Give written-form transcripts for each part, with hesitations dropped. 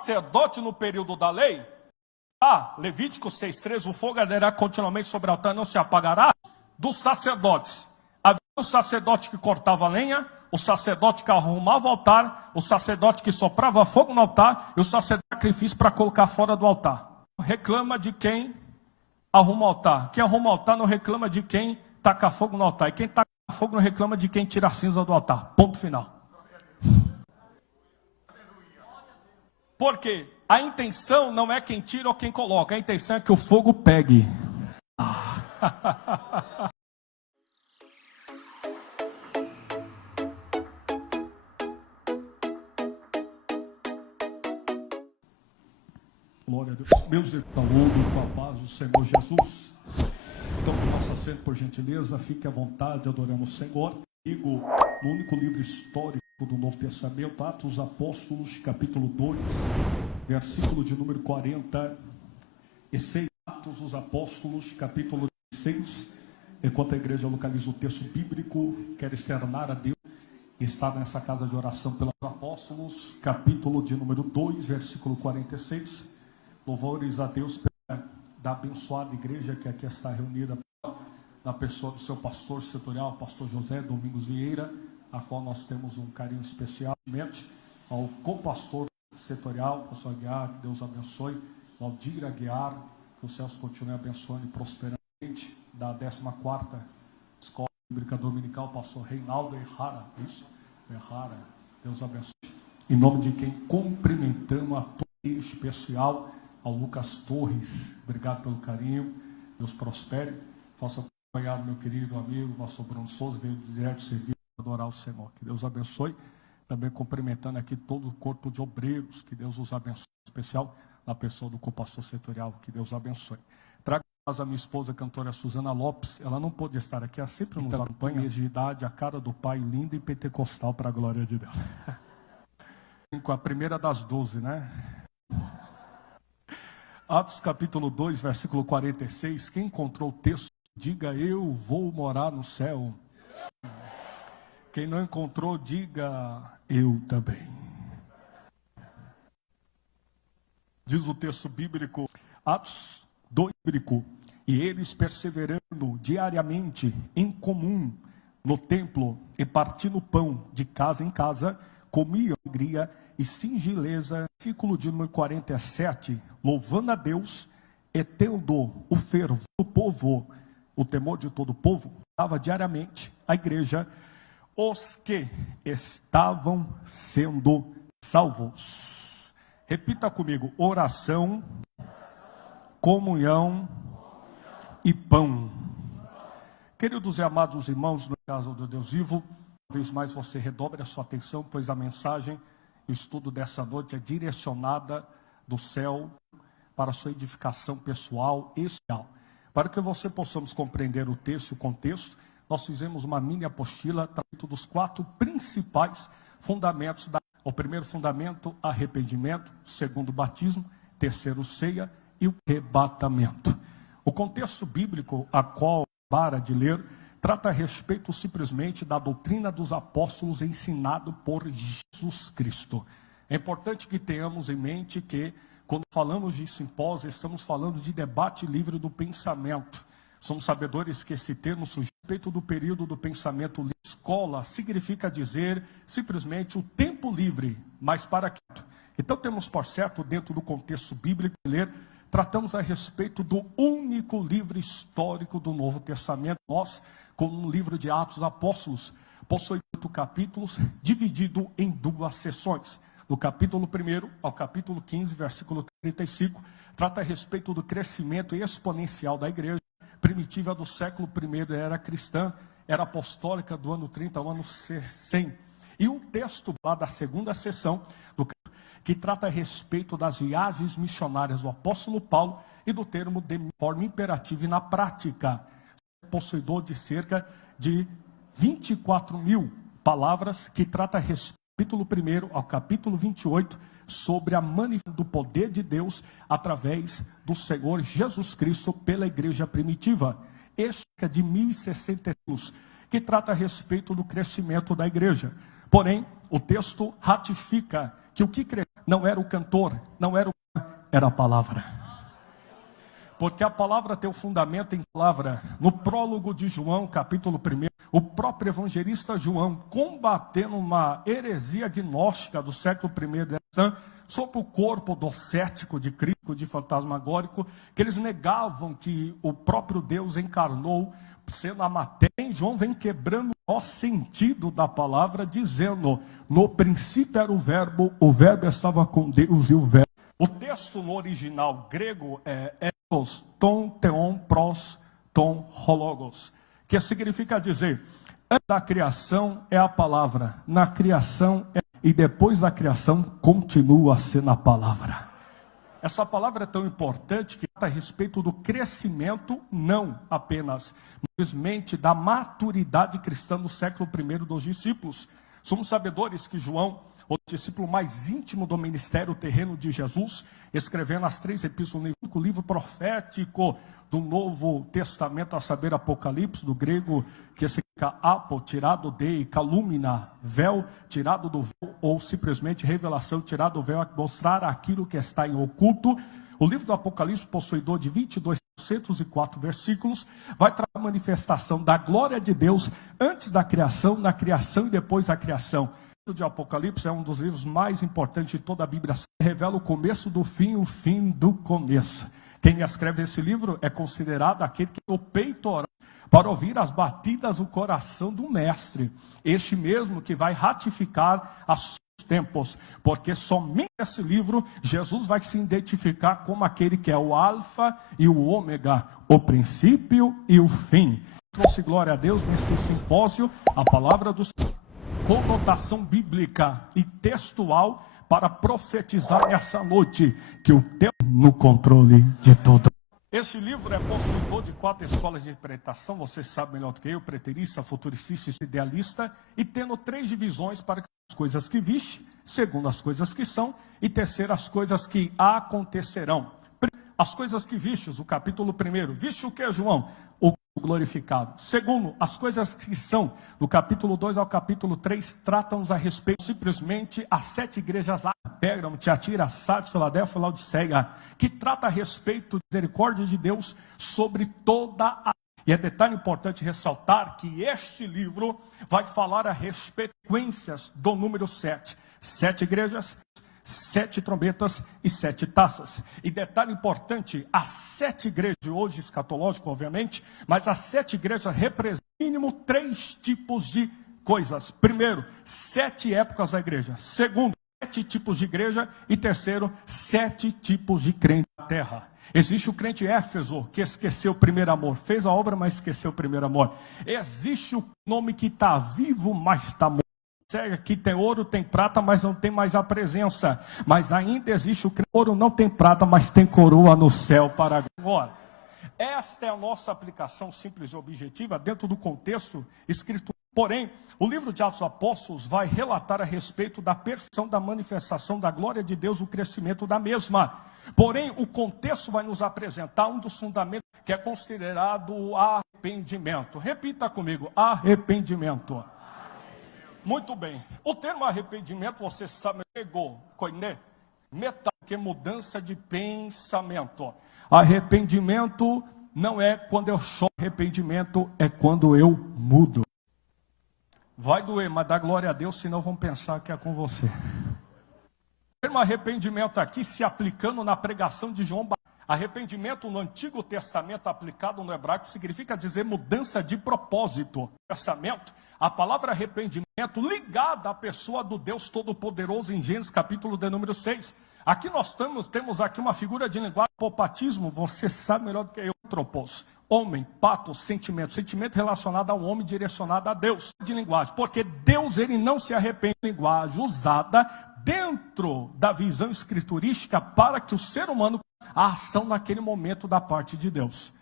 sacerdote no período da lei, Levítico 6,3, o fogo arderá continuamente sobre o altar, não se apagará. Dos sacerdotes, havia o sacerdote que cortava lenha, o sacerdote que arrumava o altar, o sacerdote que soprava fogo no altar, e o sacerdote que sacrifício para colocar fora do altar. Reclama de quem arruma o altar. Quem arruma o altar não reclama de quem taca fogo no altar. E quem taca fogo não reclama de quem tira a cinza do altar. Ponto final. Porque a intenção não é quem tira ou quem coloca. A intenção é que o fogo pegue. Glória a Deus. Meus irmãos, saúde com a paz do Senhor Jesus. Tome nosso assento, por gentileza. Fique à vontade, adorando o Senhor. Comigo, no único livro histórico do Novo Testamento, Atos dos Apóstolos, capítulo 2, versículo de número 46. Atos dos Apóstolos, capítulo 6. Enquanto a igreja localiza o texto bíblico, quero externar a Deus. Está nessa casa de oração pelos apóstolos, capítulo de número 2, versículo 46. Louvores a Deus da abençoada igreja que aqui está reunida, na pessoa do seu pastor setorial, pastor José Domingos Vieira, a qual nós temos um carinho especial, ao co-pastor setorial, pastor Aguiar, que Deus abençoe, Valdir Aguiar, que os céus continuem abençoando e prosperando, da 14ª Escola Bíblica Dominical, pastor Reinaldo Errara, isso? Errara, Deus abençoe. Em nome de quem cumprimentamos a todo em especial, ao Lucas Torres, obrigado pelo carinho, Deus prospere, faça acompanhar meu querido amigo, pastor Bruno Souza, veio direto de serviço, adorar o Senhor, que Deus abençoe, também cumprimentando aqui todo o corpo de obreiros, que Deus os abençoe, em especial na pessoa do co-pastor setorial, que Deus abençoe. Trago a minha esposa, a cantora Suzana Lopes, ela não pôde estar aqui, ela sempre nos acompanha, de idade, a cara do pai, linda e pentecostal, para a glória de Deus. Com a primeira das 12, né? Atos capítulo 2, versículo 46, quem encontrou o texto, diga eu vou morar no céu. Quem não encontrou, diga eu também. Diz o texto bíblico, Atos 2 bíblico, e eles perseverando diariamente em comum no templo e partindo o pão de casa em casa, comiam alegria e singeleza. Versículo de número 47, louvando a Deus e tendo o fervor do povo, o temor de todo o povo, estava diariamente a igreja, os que estavam sendo salvos. Repita comigo, oração, comunhão e pão. Queridos e amados irmãos, no caso do Deus vivo, uma vez mais você redobre a sua atenção, pois a mensagem, o estudo dessa noite é direcionada do céu para a sua edificação pessoal e social. Para que você possamos compreender o texto e o contexto, nós fizemos uma mini apostila tratando dos 4 principais fundamentos. O primeiro fundamento, arrependimento. O segundo, batismo. Terceiro, ceia. E o arrebatamento. O contexto bíblico a qual para de ler trata a respeito simplesmente da doutrina dos apóstolos ensinado por Jesus Cristo. É importante que tenhamos em mente que, quando falamos de simpósio, estamos falando de debate livre do pensamento. Somos sabedores que esse termo, a respeito do período do pensamento livre, escola, significa dizer simplesmente o tempo livre, mas para quê? Então temos por certo, dentro do contexto bíblico, ler, tratamos a respeito do único livro histórico do Novo Testamento. Nós, como um livro de Atos dos Apóstolos, possui 8 capítulos, dividido em 2 sessões. Do capítulo 1 ao capítulo 15, versículo 35, trata a respeito do crescimento exponencial da igreja primitiva do século I, era cristã, era apostólica do ano 30 ao ano 100. E um texto lá da segunda sessão, que trata a respeito das viagens missionárias do apóstolo Paulo e do termo de forma imperativa e na prática. Possuidor de cerca de 24.000 palavras, que trata a respeito do capítulo 1 ao capítulo 28, sobre a manifestação do poder de Deus através do Senhor Jesus Cristo pela igreja primitiva. Este é de 1060 anos, que trata a respeito do crescimento da igreja. Porém, o texto ratifica que o que crescia não era o cantor, não era era a palavra. Porque a palavra tem o fundamento em palavra. No prólogo de João, capítulo 1, o próprio evangelista João, combatendo uma heresia gnóstica do século I sobre o corpo docético de Cristo, de fantasmagórico, que eles negavam que o próprio Deus encarnou, sendo a matéria. João vem quebrando o sentido da palavra, dizendo: no princípio era o verbo estava com Deus e o verbo. O texto no original grego é etos, ton, theon, pros, ton, hologos, que significa dizer, antes da criação é a palavra, na criação e depois da criação continua sendo a palavra. Essa palavra é tão importante que a respeito do crescimento, não apenas, simplesmente da maturidade cristã no século I dos discípulos. Somos sabedores que João, o discípulo mais íntimo do ministério terreno de Jesus, escrevendo as 3 epístolas, o livro profético do Novo Testamento, a saber, Apocalipse, do grego, que significa apo, tirado de, calumina, véu, tirado do véu, ou simplesmente revelação, tirado do véu, a mostrar aquilo que está em oculto. O livro do Apocalipse, possuidor de 22.104 versículos, vai trazer a manifestação da glória de Deus antes da criação, na criação e depois da criação. O livro de Apocalipse é um dos livros mais importantes de toda a Bíblia. Revela o começo do fim, o fim do começo. Quem escreve esse livro é considerado aquele que é o peitoral para ouvir as batidas do coração do mestre. Este mesmo que vai ratificar os tempos, porque somente esse livro Jesus vai se identificar como aquele que é o alfa e o ômega, o princípio e o fim. Trouxe glória a Deus nesse simpósio, a palavra do Senhor, conotação bíblica e textual, para profetizar essa noite que o Deus no controle de tudo. Esse livro é possuidor de 4 escolas de interpretação, você sabe melhor do que eu, preterista, futuricista e idealista, e tendo 3 divisões para as coisas que viste, segundo as coisas que são, e terceiro as coisas que acontecerão. As coisas que vistes, o capítulo 1, viste o que, João? O glorificado. Segundo, as coisas que são, do capítulo 2 ao capítulo 3, tratam-nos a respeito simplesmente as 7 igrejas lá, Pérgamo, Tiatira, Sardes, Filadélfia, Laodiceia, que trata a respeito da misericórdia de Deus sobre toda a... E é detalhe importante ressaltar que este livro vai falar a respeito de sequências do número 7. 7 igrejas, 7 trombetas e 7 taças. E detalhe importante, as 7 igrejas, hoje escatológico obviamente, mas as 7 igrejas representam no mínimo 3 tipos de coisas. Primeiro, 7 épocas da igreja. Segundo, 7 tipos de igreja. E terceiro, 7 tipos de crente na terra. Existe o crente Éfeso, que esqueceu o primeiro amor. Fez a obra, mas esqueceu o primeiro amor. Existe o nome que está vivo, mas está morto. Aqui tem ouro, tem prata, mas não tem mais a presença. Mas ainda existe o ouro, não tem prata, mas tem coroa no céu para agora. Esta é a nossa aplicação simples e objetiva dentro do contexto escrito. Porém, o livro de Atos dos Apóstolos vai relatar a respeito da perfeição da manifestação da glória de Deus, o crescimento da mesma. Porém, o contexto vai nos apresentar um dos fundamentos que é considerado o arrependimento. Repita comigo, arrependimento. Muito bem, o termo arrependimento, você sabe, koine, metal, que é mudança de pensamento. Arrependimento não é quando eu choro, arrependimento é quando eu mudo. Vai doer, mas dá glória a Deus, senão vão pensar que é com você. O termo arrependimento aqui se aplicando na pregação de João Batista. Arrependimento no Antigo Testamento aplicado no hebraico significa dizer mudança de propósito. No Testamento, a palavra arrependimento ligada à pessoa do Deus Todo-Poderoso em Gênesis capítulo de número 6. Aqui nós temos aqui uma figura de linguagem, apopatismo, você sabe melhor do que eu, tropos. Homem, patos, sentimento relacionado ao homem, direcionado a Deus. De linguagem, porque Deus ele não se arrepende de linguagem usada dentro da visão escriturística para que o ser humano a ação naquele momento da parte de Deus.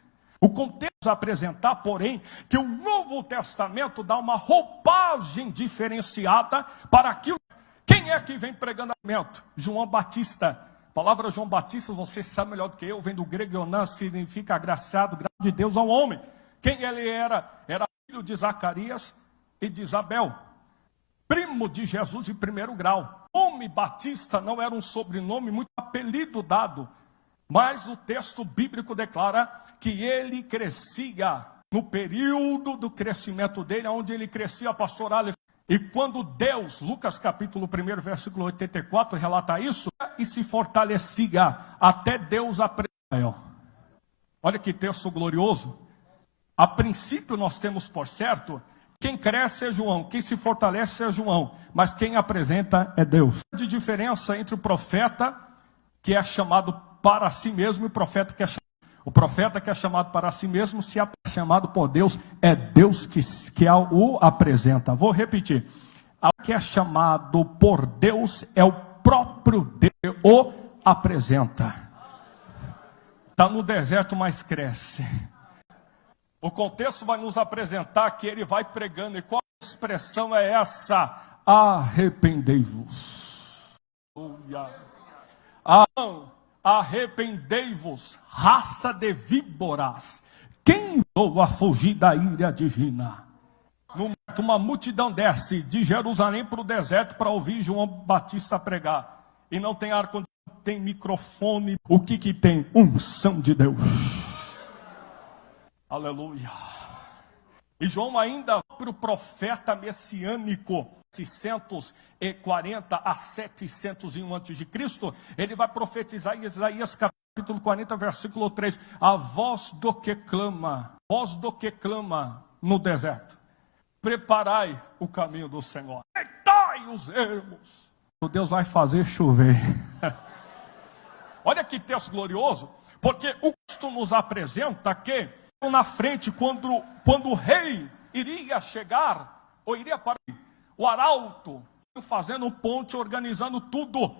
O contexto a apresentar, porém, que o Novo Testamento dá uma roupagem diferenciada para aquilo. Quem é que vem pregando alimento? João Batista. A palavra João Batista, você sabe melhor do que eu, vem do grego Ionã, significa agraciado, graça de Deus ao homem. Quem ele era? Era filho de Zacarias e de Isabel, primo de Jesus de primeiro grau. nome Batista não era um sobrenome, muito apelido dado. Mas o texto bíblico declara que ele crescia no período do crescimento dele, onde ele crescia pastoral. E quando Deus, Lucas capítulo 1, versículo 84, relata isso, e se fortalecia até Deus apresentar. Olha que texto glorioso. A princípio nós temos por certo, quem cresce é João, quem se fortalece é João, mas quem apresenta é Deus. A diferença entre o profeta que é chamado para si mesmo e o profeta que é chamado. O profeta que é chamado para si mesmo, se é chamado por Deus, é Deus que o apresenta. Vou repetir. O que é chamado por Deus é o próprio Deus o apresenta. Está no deserto, mas cresce. O contexto vai nos apresentar que ele vai pregando. E qual expressão é essa? Arrependei-vos. Arrependei-vos, raça de víboras. Quem enviou a fugir da ira divina? Uma multidão desce de Jerusalém para o deserto para ouvir João Batista pregar. E não tem ar-condicionado, tem microfone. O que tem? Unção de Deus. Aleluia. E João ainda para o profeta messiânico, 640 a 701 a.C., ele vai profetizar em Isaías capítulo 40, versículo 3, a voz do que clama no deserto, preparai o caminho do Senhor, deitai os ermos, Deus vai fazer chover. Olha que texto glorioso, porque o texto nos apresenta que na frente, quando o rei iria chegar, ou iria para o arauto, fazendo ponte, organizando tudo.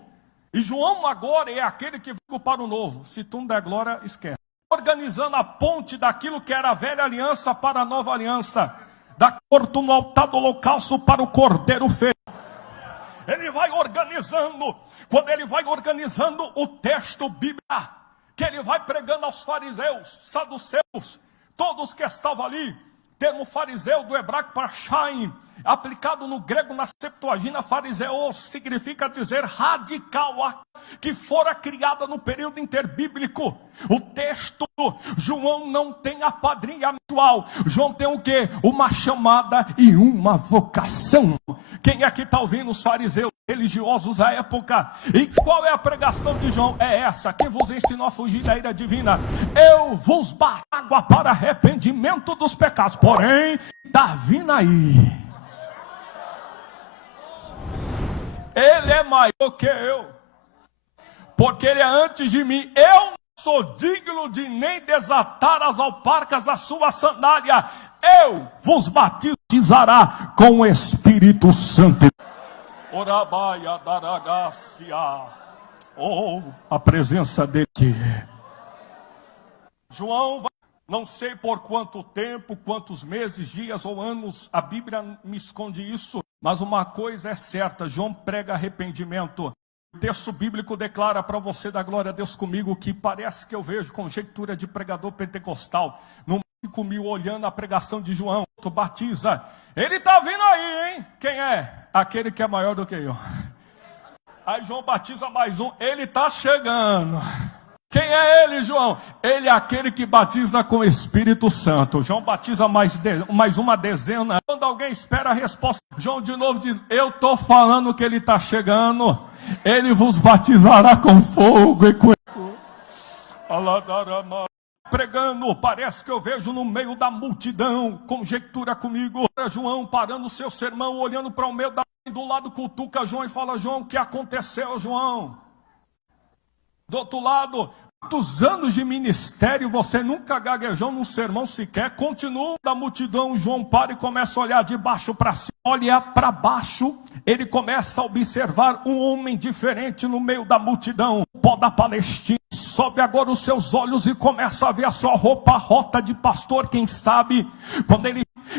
E João agora é aquele que veio para o novo. Se tu não der glória, esquece. Organizando a ponte daquilo que era a velha aliança para a nova aliança. Da corto no altar do holocausto para o cordeiro feito. Ele vai organizando. Quando ele vai organizando o texto bíblico, que ele vai pregando aos fariseus, saduceus, todos que estavam ali. Termo fariseu do hebraico parchaim, aplicado no grego na Septuaginta, fariseu significa dizer radical, que fora criada no período interbíblico. O texto, João não tem a padrinha atual. João tem o quê? Uma chamada e uma vocação. Quem é que está ouvindo? Os fariseus religiosos da época. E qual é a pregação de João? É essa, que vos ensinou a fugir da ira divina. Eu vos bato água para arrependimento dos pecados, porém está vindo aí. Ele é maior que eu, porque ele é antes de mim. Eu não sou digno de nem desatar as alparcas da sua sandália. Eu vos batizará com o Espírito Santo. Orabaia daragácia. Oh, a presença dele. João vai, não sei por quanto tempo, quantos meses, dias ou anos, a Bíblia me esconde isso, mas uma coisa é certa, João prega arrependimento. O texto bíblico declara para você, da glória a Deus comigo, que parece que eu vejo conjectura de pregador pentecostal, no 5.000 olhando a pregação de João, tu batiza, ele está vindo aí, hein? Quem é? Aquele que é maior do que eu. Aí João batiza mais um, ele está chegando. Quem é ele, João? Ele é aquele que batiza com o Espírito Santo. João batiza mais uma dezena. Quando alguém espera a resposta, João de novo diz, eu estou falando que ele está chegando. Ele vos batizará com fogo e com... Pregando, parece que eu vejo no meio da multidão, conjectura comigo, João parando o seu sermão, olhando para o meio do lado, cutuca João e fala, João, o que aconteceu, João? Do outro lado, quantos anos de ministério, você nunca gaguejou num sermão sequer, continua da multidão, João para e começa a olhar de baixo para cima, olha para baixo, ele começa a observar um homem diferente no meio da multidão, o pó da Palestina, sobe agora os seus olhos e começa a ver a sua roupa rota de pastor, quem sabe,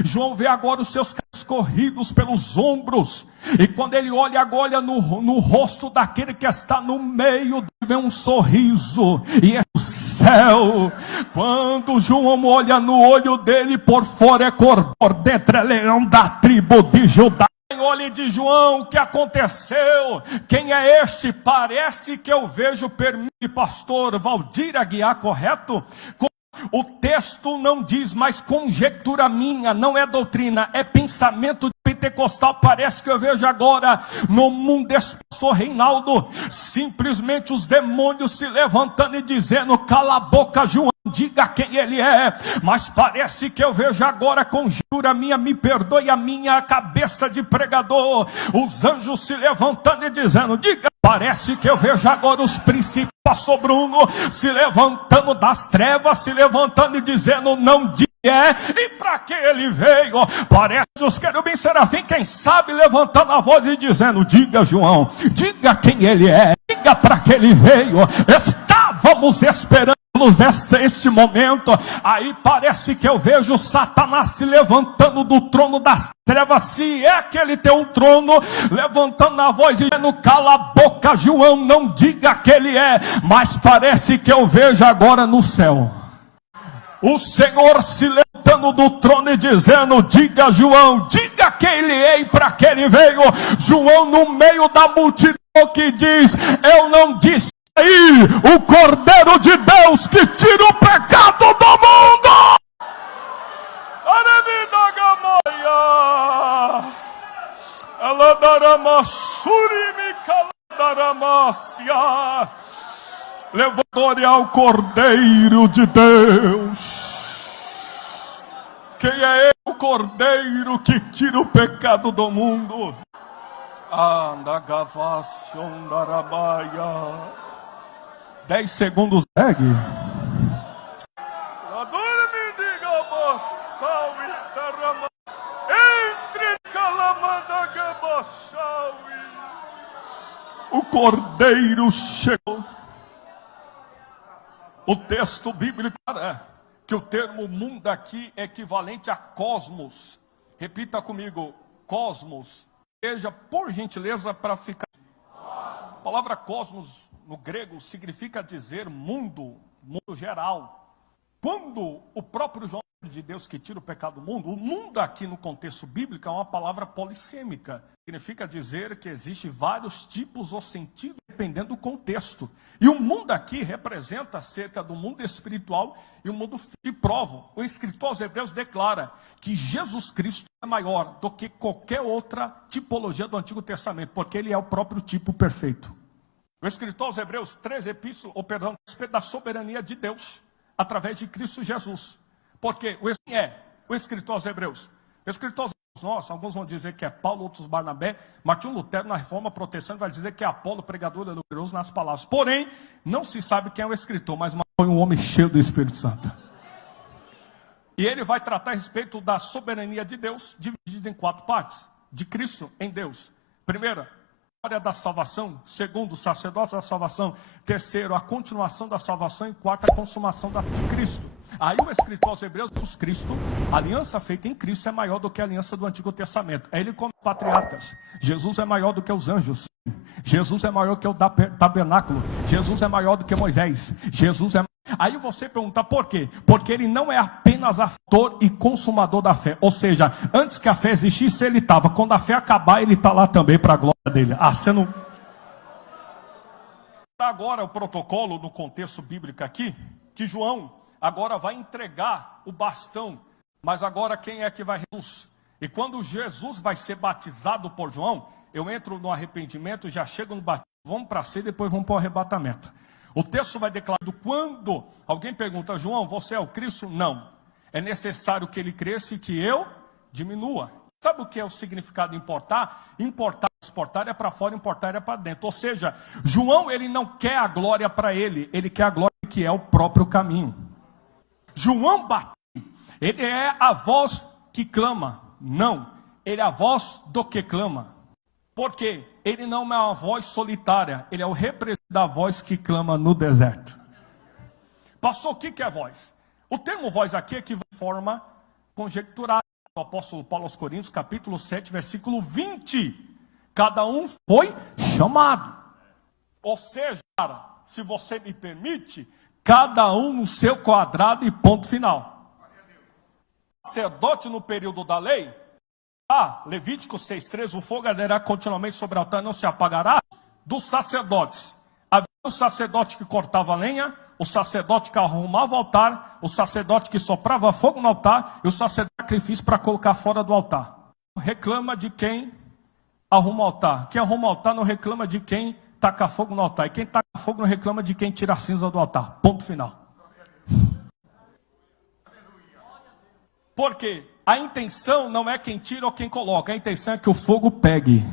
João vê agora os seus cabelos corridos pelos ombros, e quando ele olha agora no rosto daquele que está no meio, vê um sorriso, e é o céu. Quando João olha no olho dele, por fora é cor, por dentro é leão da tribo de Judá. Olhe de João, o que aconteceu? Quem é este? Parece que eu vejo, permite, pastor Valdir Aguiar, correto? O texto não diz, mas conjectura minha, não é doutrina, é pensamento de pentecostal. Parece que eu vejo agora no mundo desse pastor Reinaldo, simplesmente os demônios se levantando e dizendo: cala a boca, João, diga quem ele é. Mas parece que eu vejo agora, conjura minha, me perdoe a minha cabeça de pregador, os anjos se levantando e dizendo: diga. Parece que eu vejo agora os princípios, pastor Bruno, se levantando das trevas, se levantando e dizendo: não diga e para que ele veio. Parece os querubins serafim, quem sabe, levantando a voz e dizendo: diga, João, diga quem ele é, diga para que ele veio. Estávamos esperando este momento. Aí parece que eu vejo Satanás se levantando do trono das trevas, se é que ele tem um trono, levantando a voz dizendo: cala a boca, João, não diga que ele é. Mas parece que eu vejo agora no céu o Senhor se levantando do trono e dizendo: diga, João, diga quem ele é e para que ele veio. João, no meio da multidão, que diz: eu não disse aí o Cordeiro de Deus que tira o pecado do mundo. Levantore ao Cordeiro de Deus. Quem é ele, o Cordeiro que tira o pecado do mundo? Andagavacion darabaia. 10 segundos. Segue. O Cordeiro chegou. O texto bíblico é que o termo mundo aqui é equivalente a cosmos. Repita comigo: cosmos. Veja, por gentileza, para ficar. A palavra cosmos no grego significa dizer mundo, mundo geral. Quando o próprio João de Deus que tira o pecado do mundo, o mundo aqui no contexto bíblico é uma palavra polissêmica. Significa dizer que existe vários tipos ou sentidos dependendo do contexto. E o mundo aqui representa acerca do mundo espiritual e o mundo de prova. O escritor aos Hebreus declara que Jesus Cristo é maior do que qualquer outra tipologia do Antigo Testamento, porque ele é o próprio tipo perfeito. O escritor aos Hebreus 3 epístolas, a respeito da soberania de Deus através de Cristo Jesus. Porque o escritor aos Hebreus. O escritor aos Hebreus, alguns vão dizer que é Paulo, outros Barnabé. Martinho Lutero, na Reforma Protestante, vai dizer que é Apolo, pregador e numeroso nas palavras. Porém, não se sabe quem é o escritor, mas foi um homem cheio do Espírito Santo. E ele vai tratar a respeito da soberania de Deus, dividida em 4 partes. De Cristo em Deus. Primeira, a história da salvação. Segundo, o sacerdócio da salvação. Terceiro, a continuação da salvação. E quarto, a consumação de Cristo. Aí o escritor aos Hebreus diz: Cristo, a aliança feita em Cristo é maior do que a aliança do Antigo Testamento. Aí ele come os patriarcas. Jesus é maior do que os anjos. Jesus é maior que o tabernáculo. Jesus é maior do que Moisés. Jesus é. Aí você pergunta por quê? Porque ele não é apenas autor e consumador da fé. Ou seja, antes que a fé existisse, ele estava. Quando a fé acabar, ele está lá também para a glória dele. Você não. Agora o protocolo no contexto bíblico aqui, que João agora vai entregar o bastão. Mas agora quem é que vai? Jesus. E quando Jesus vai ser batizado por João, eu entro no arrependimento, já chego no batismo, vamos para a ceia, depois vamos para o arrebatamento. O texto vai declarar, quando alguém pergunta: João, você é o Cristo? Não. É necessário que ele cresça e que eu diminua. Sabe o que é o significado de importar? Importar, exportar é para fora, importar é para dentro. Ou seja, João, ele não quer a glória para ele quer a glória que é o próprio caminho. João Batista, ele é a voz que clama. Não, ele é a voz do que clama. Por quê? Ele não é uma voz solitária, ele é o representante da voz que clama no deserto. Pastor, o que é voz? O termo voz aqui é que forma conjectural. O apóstolo Paulo aos Coríntios, capítulo 7, versículo 20. Cada um foi chamado. Ou seja, se você me permite, cada um no seu quadrado e ponto final. O sacerdote no período da lei Levítico 6,3, o fogo arderá continuamente sobre o altar, não se apagará. Dos sacerdotes, havia o sacerdote que cortava lenha, o sacerdote que arrumava o altar, o sacerdote que soprava fogo no altar, e o sacerdote que sacrifício para colocar fora do altar. Reclama de quem arruma o altar. Quem arruma o altar não reclama de quem taca fogo no altar. E quem taca fogo não reclama de quem tira a cinza do altar. Ponto final. Porque a intenção não é quem tira ou quem coloca. A intenção é que o fogo pegue.